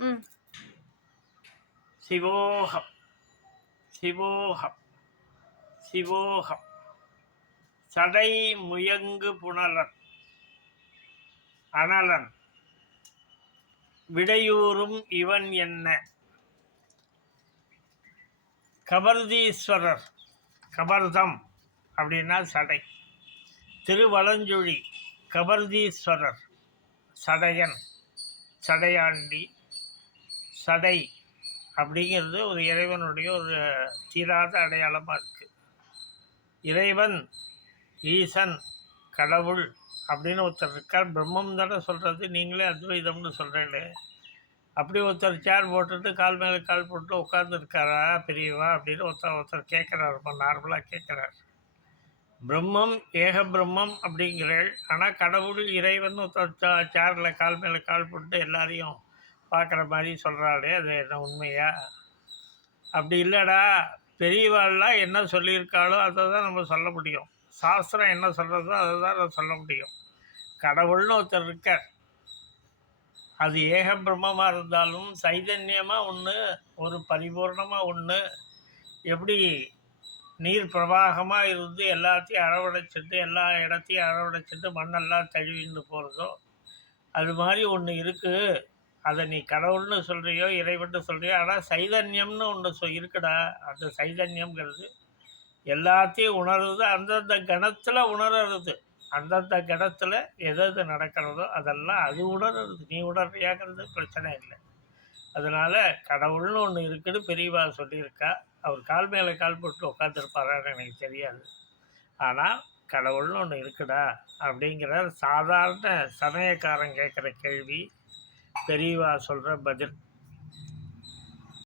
ம் சிவோகம் சிவோகம் சிவோகம் சடை முயங்கு புனலன் அனலன் விடையூறும் இவன் என்ன கபர்தீஸ்வரர் கபர்தம் அப்படின்னா சடை திருவலஞ்சுழி கபர்தீஸ்வரர் சடையன் சடையாண்டி சடை அப்படிங்கிறது ஒரு இறைவனுடைய ஒரு தீராத அடையாளமாக இருக்குது இறைவன் ஈசன் கடவுள் அப்படின்னு ஒருத்தர் இருக்கார். பிரம்மம் தானே சொல்கிறது நீங்களே அத்வைதம்னு சொல்கிறீங்களே அப்படி ஒருத்தர் சேர் போட்டுட்டு கால் மேலே கால் போட்டு உட்காந்துருக்காரா பெரியவா அப்படின்னு ஒருத்தர் ஒருத்தர் கேட்குறாரு. ரொம்ப நார்மலாக கேட்குறாரு. பிரம்மம் ஏக பிரம்மம் அப்படிங்கிறேள். ஆனால் கடவுள் இறைவன் ஒருத்தர் சேரில் கால் மேலே கால் போட்டு எல்லாரையும் பார்க்குற மாதிரி சொல்கிறாளே அது என்ன உண்மையா? அப்படி இல்லைடா பெரியவாள்லாம் என்ன சொல்லியிருக்காளோ அதை தான் நம்ம சொல்ல முடியும். சாஸ்திரம் என்ன சொல்கிறதோ அதை தான் நம்ம சொல்ல முடியும். கடவுள்னு ஒருத்தர் இருக்கார். அது ஏக பிரம்மமாக இருந்தாலும் சைதன்யமாக ஒன்று ஒரு பரிபூர்ணமாக ஒன்று எப்படி நீர் பிரவாகமாக இருந்து எல்லாத்தையும் அரவணைச்சிட்டு எல்லா இடத்தையும் அரவணைச்சிட்டு மண்ணெல்லாம் தழுவின்னு போகிறதோ அது மாதிரி ஒன்று இருக்குது அதை நீ கடவுள்னு சொல்கிறியோ இறைவன் சொல்கிறியோ ஆனால் சைதன்யம்னு ஒன்று சொ இருக்குடா. அந்த சைதன்யம்ங்கிறது எல்லாத்தையும் உணருது அந்தந்த கணத்தில் உணர்றது. அந்தந்த கணத்தில் எது எது நடக்கிறதோ அதெல்லாம் அது உணருது நீ உணர்றியாங்கிறது பிரச்சனை இல்லை. அதனால் கடவுள்னு ஒன்று இருக்குன்னு பெரியவா சொல்லியிருக்கா. அவர் கால் மேலே கால் போட்டு உட்காந்துருப்பாரான்னு எனக்கு தெரியாது. ஆனால் கடவுள்னு ஒன்று இருக்குடா அப்படிங்கிற சாதாரண சமயக்காரன் கேட்குற கேள்வி பெரியவா சொல்கிற பதில்.